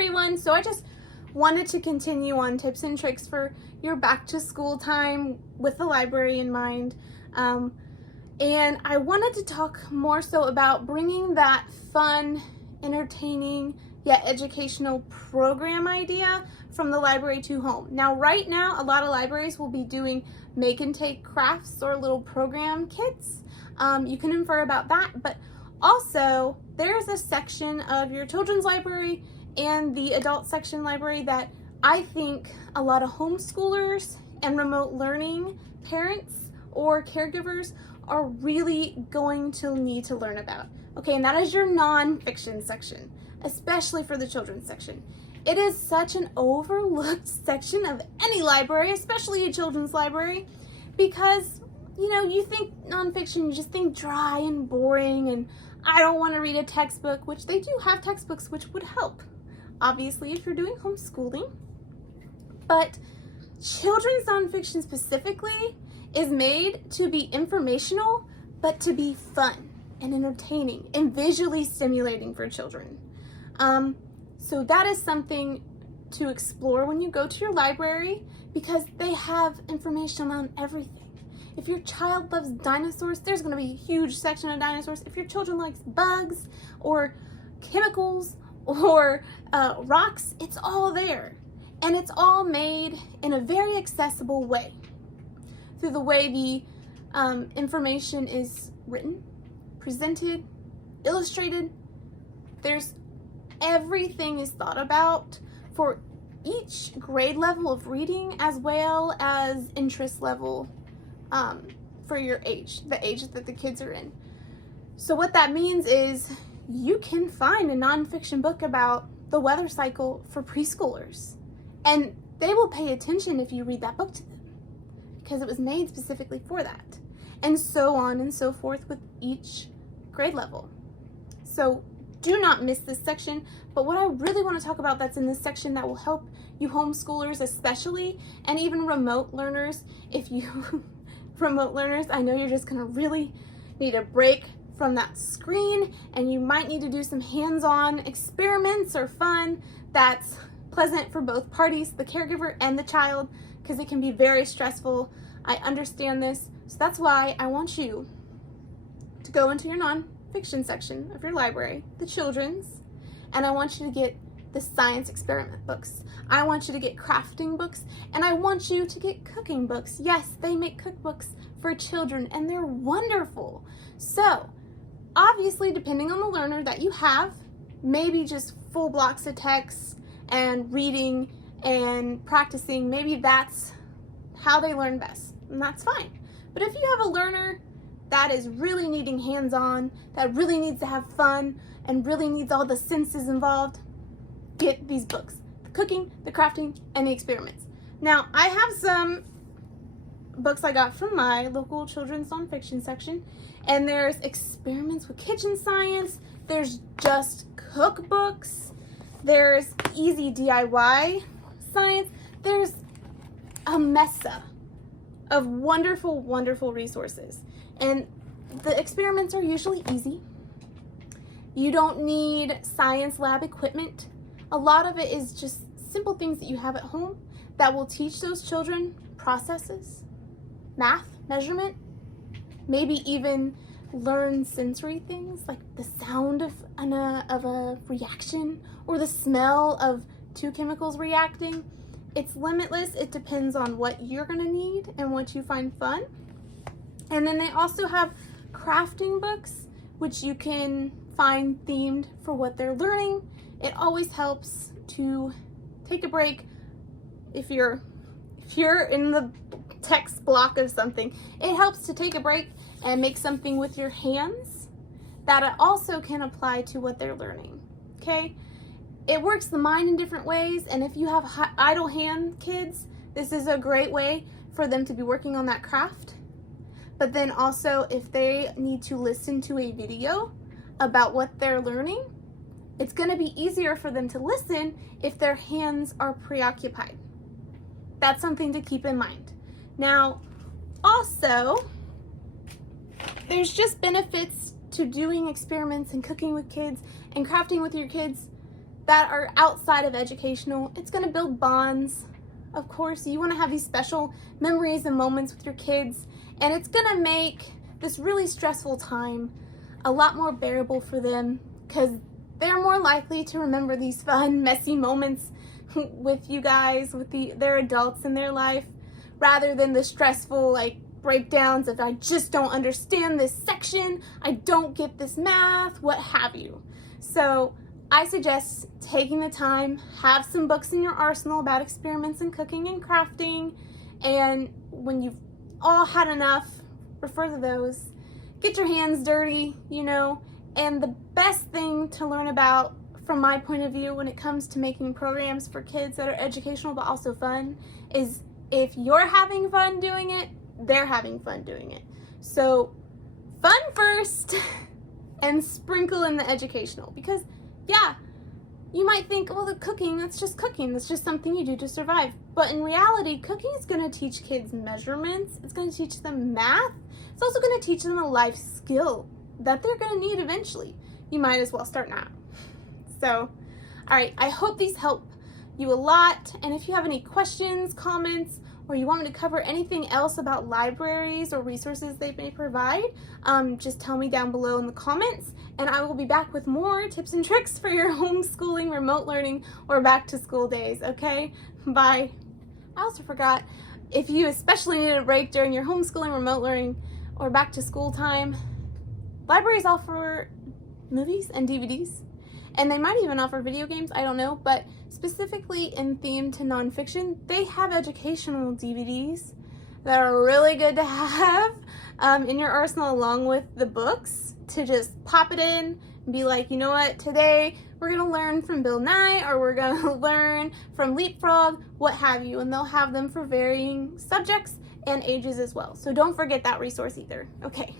everyone. So I just wanted to continue on tips and tricks for your back to school time with the library in mind. And I wanted to talk more so about bringing that fun, entertaining, yet educational program idea from the library to home. Now, right now, a lot of libraries will be doing make and take crafts or little program kits. You can infer about that, but also there's a section of your children's library and the adult section library that I think a lot of homeschoolers and remote learning parents or caregivers are really going to need to learn about. Okay, and that is your nonfiction section, especially for the children's section. It is such an overlooked section of any library, especially a children's library, because, you know, you think nonfiction, you just think dry and boring, and I don't want to read a textbook, which they do have textbooks which would help, obviously, if you're doing homeschooling. But children's nonfiction specifically is made to be informational, but to be fun and entertaining and visually stimulating for children. So that is something to explore when you go to your library, because they have information on everything. If your child loves dinosaurs, there's going to be a huge section of dinosaurs. If your children likes bugs or chemicals or rocks, it's all there. And it's all made in a very accessible way through the way the information is written, presented, illustrated. Everything is thought about for each grade level of reading, as well as interest level for your age, the age that the kids are in. So what that means is you can find a nonfiction book about the weather cycle for preschoolers, and they will pay attention if you read that book to them, because it was made specifically for that, and so on and so forth with each grade level. So do not miss this section. But what I really want to talk about that's in this section that will help you homeschoolers especially, and even remote learners, if you remote learners, I know you're just going to really need a break from that screen, and you might need to do some hands-on experiments or fun that's pleasant for both parties, the caregiver and the child, because it can be very stressful. I understand this. So that's why I want you to go into your nonfiction section of your library, the children's, and I want you to get the science experiment books. I want you to get crafting books, and I want you to get cooking books. Yes, they make cookbooks for children, and they're wonderful. So, obviously, depending on the learner that you have, maybe just full blocks of text and reading and practicing, maybe that's how they learn best, and that's fine. But if you have a learner that is really needing hands-on, that really needs to have fun, and really needs all the senses involved, get these books. The cooking, the crafting, and the experiments. Now, I have some books I got from my local children's nonfiction section, and there's experiments with kitchen science, there's just cookbooks, there's easy DIY science, there's a mesa of wonderful, wonderful resources. And the experiments are usually easy. You don't need science lab equipment. A lot of it is just simple things that you have at home that will teach those children processes, math, measurement, maybe even learn sensory things like the sound of a reaction or the smell of two chemicals reacting. It's limitless. It depends on what you're going to need and what you find fun. And then they also have crafting books, which you can find themed for what they're learning. It always helps to take a break if you're in the text block of something. It helps to take a break and make something with your hands that it also can apply to what they're learning. Okay? It works the mind in different ways, and if you have idle hand kids, this is a great way for them to be working on that craft. But then also, if they need to listen to a video about what they're learning, it's going to be easier for them to listen if their hands are preoccupied. That's something to keep in mind. Now, also, there's just benefits to doing experiments and cooking with kids and crafting with your kids that are outside of educational. It's going to build bonds. Of course, you want to have these special memories and moments with your kids, and it's going to make this really stressful time a lot more bearable for them, because they're more likely to remember these fun, messy moments with you guys, with their adults in their life, rather than the stressful breakdowns of I just don't understand this section, I don't get this math, what have you. So I suggest taking the time, have some books in your arsenal about experiments in cooking and crafting, and when you've all had enough, refer to those. Get your hands dirty, and the best thing to learn about from my point of view when it comes to making programs for kids that are educational but also fun is if you're having fun doing it, they're having fun doing it. So fun first and sprinkle in the educational, because yeah, you might think, well, the cooking, that's just something you do to survive. But in reality, cooking is going to teach kids measurements, it's going to teach them math, it's also going to teach them a life skill that they're going to need eventually. You might as well start now. So, all right, I hope these help you a lot, and if you have any questions, comments, or you want me to cover anything else about libraries or resources they may provide, just tell me down below in the comments, and I will be back with more tips and tricks for your homeschooling, remote learning, or back to school days, okay? Bye. I also forgot, if you especially need a break during your homeschooling, remote learning, or back to school time, libraries offer movies and DVDs, and they might even offer video games, I don't know, but specifically in theme to nonfiction, they have educational DVDs that are really good to have in your arsenal along with the books, to just pop it in and be like, you know what, today we're going to learn from Bill Nye, or we're going to learn from Leapfrog, what have you, and they'll have them for varying subjects and ages as well. So don't forget that resource either. Okay.